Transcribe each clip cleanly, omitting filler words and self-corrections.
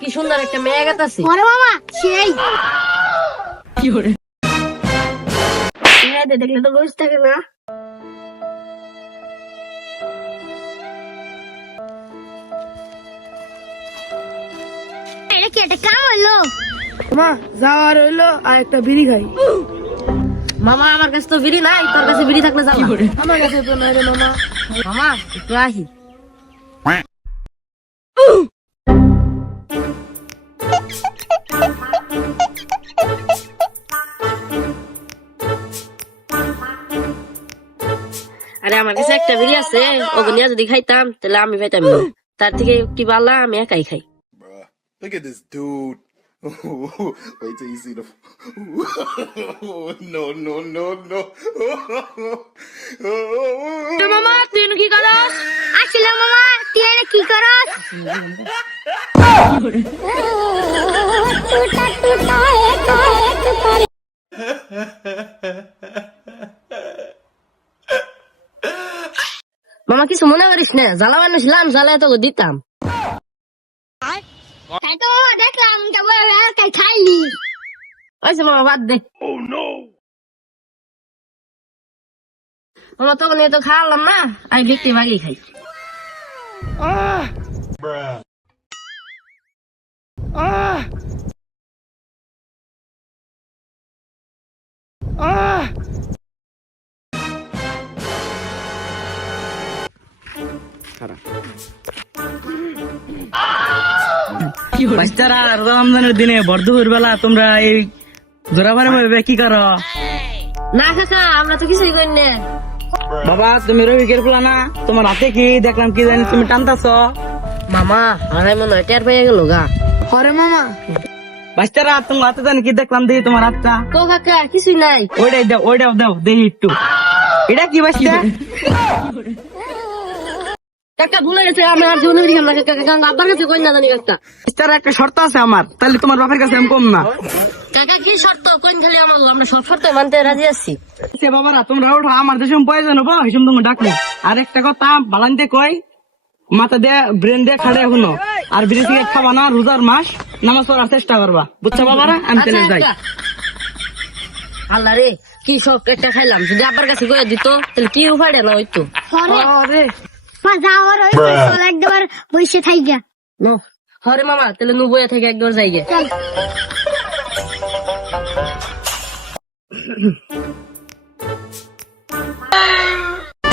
কি সুন্দর একটা মেয়ে গেতাছে। ওরে মামা সেই কি করে মেয়েদের দেখলে তো গোস থাকে না। এটা কি একটা কাম হইলো? মা যাওয়ার হইলো আর একটা বিড়ি খাই। মামা আমার কাছে তো বিড়ি নাই, তোর কাছে বিড়ি থাকলে যাও। আমার কাছে তো নাই রে মামা। মামা একটু আসি। আরে আমার কাছে একটা বিড়ি আছে, ওকে নিয়ে যদি খাইতাম তাহলে আমি পাইতাম না। তার থেকে কি বালা আমি একাই খাই। Bruh, look at this dude. Wait till you see the. No, no, no, no. মামা তুই কি করস? আসলে মামা তুই এনে কি করস? টুটা টুটা এক এক করে মামা কিছু মনে করিস না, জ্বালা বানিয়েছিলাম, জ্বালায় তোকে দিতাম। তাই তো মামা দেখলাম কেবল একাই খাইলি। আচ্ছা মামা বাদ দে। মামা তোকে নিয়ে তো খাওয়ালাম না, আমি ব্যক্তি ভাগই খাই। বাচ্চারা রমজানের দিনে বর্ধুর বেলা তোমরা এই জোরাবারে মারবে কি করো? না কাকা আমরা তো কিছুই করি না। বাবা তুমি রবিকের পোলা না, তোমার হাতে কি দেখলাম কি জানি তুমি টানতাছ। মামা হারাই মনে হয় টের পেয়ে গেল গা। আরে মামা বাচ্চারা তোমার হাতে জানি কি দেখলাম, দেখি তোমার হাতটা। তো কাকা কিছুই নাই। ওইটাও দাও দেখি একটু। এটা কি বাচ্চা? কাকা ভুলে গেছে, আমি আর জীবনে বিড়ি খাম না কাকা। কাকা আব্বার কাছে কই না জানি কাকা। বাচ্চারা একটা শর্ত আছে আমার, তাহলে তোমার বাপের কাছে আমি কম না। কাকা কি শর্ত কোন খালি আমার, আমরা সব শর্ত মানতে রাজি আছি। সে বাবারা তোমরা ওঠো, আমার দেশে প্রয়োজন হবো হিসেবে তুমি ডাকো। আর একটা কথা বালান্তে কই, মাথা দিয়ে ব্রেন দিয়ে খাড়ে এখনো আর বিড়ি সিগারেট খাবা না, রোজার মাস নামাজ পড়ার চেষ্টা করবা, বুঝছো বাবারা? আমি চলে যাই। আল্লাহ রে কি সব একটা খাইলাম, যদি আব্বার কাছে কয়ে দিত তাহলে কি উপায় না হইতো। আরে মা যাওয়ার হইলো চল একবার বসে থাই গা। নো হরে মামা তাহলে নু বইয়া থেকে একবার যাই গে। চল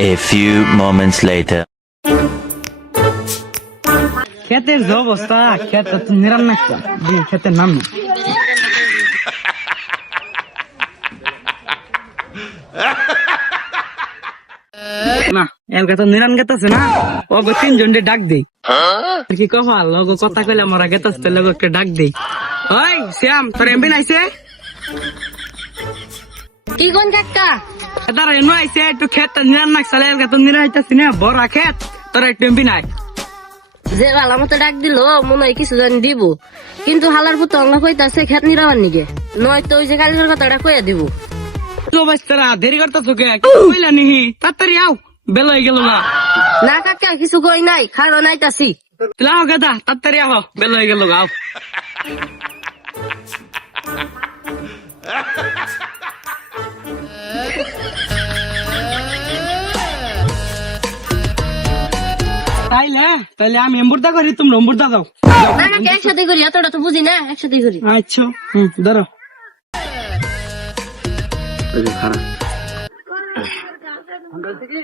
A few moments later. ক্ষেতের যে অবস্থা, ক্ষেত নিরাম না, ক্ষেতের নাম না। না এলকা তো নিরান গেতেছে না, ওগো তিনজন ডাক দেই। কি কপাল, ওগো কথা কইলে মরা গেতেছে, লোক একটা ডাক দেই। ওই শ্যাম তোর এমবি নাইছে? কি কোন কাকা? তারা এনো আইছে একটু ক্ষেতটা নিরান না, সালে এলকা তো নিরান হইতাছি না, বড় ক্ষেত তোর একটু এমবি নাই। যে ভালো মতো ডাক দিল মনে হয় কিছু জানি দিব, কিন্তু হালার পুতো অঙ্গা কইতাছে খেত নিরাবার নিগে, নয়তো ওই যে কালির কথাটা কইয়া দিব। তো বাচ্চারা দেরি করতেছো কে? কইলা নিহি তাড়াতাড়ি আও, বেলা হয়ে গেল না। না কাকা কিছু কই নাই, খাড়ো নাইতাছি। লাও গাদা তাড়াতাড়ি আহ, বেলা হয়ে গেল আও। তাইলে আমি এম্বুরদা করি, তোমরা এম্বুরদা দাও। না কাকা একসাথে করি, এতটা তো বুঝি না, একসাথে করি। আচ্ছা ধরো।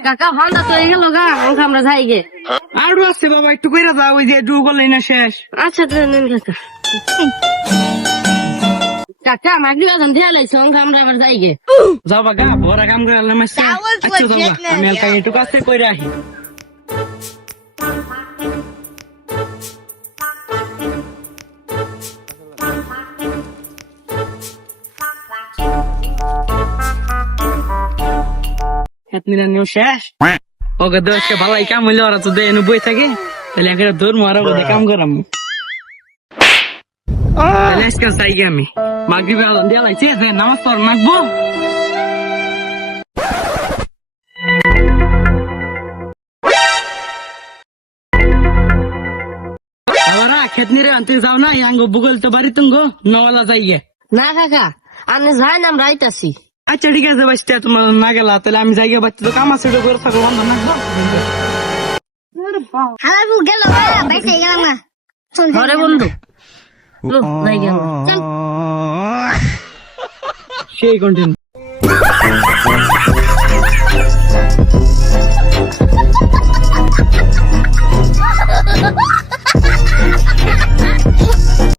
কাকা ভান্ডা তো হয়ে গেল গা, আমরা যাই গে। আরো আছে বাবা, একটু কইরা যাও, ওই যে একটু করলেই না শেষ। আচ্ছা নেন কাকা। কাকা মাগরি বাজান দিয়ে লাইছে, আমরা আবার যাই গে। যাও বাগা, বড় কাম করে আল্লাহ মাসে। আচ্ছা যাও, আমি এলকা একটু কাছে কইরা আহি। শেষ ওকে দোষকে ভালাই কাম হইলে ওরা তো দেয় বই থাকে, তাহলে একটা দৌড় মারা বোধ কাম করাম। আজকাল চাই আমি মাগরিব দিয়া লাগছে, নামাজ পড় নাকবো। বাবারা খেত নিরে আনতে যাও না আঙ্গ বুগল তো বাড়ি তুঙ্গ নওয়ালা যাইগে। না কাকা আপনি যাই না আমরা আইতাছি। আচ্ছা ঠিক আছে বাচ্চা তোমার না গেলা তাহলে আমি যাইগে বাচ্চা তো কাম আছে করে থাকবো বন্ধ না। হালার বউ গেল বাইসে গেলাম না চল ঘরে বন্ধু লো, যাই গেলাম। চল সেই কন্টিনিউ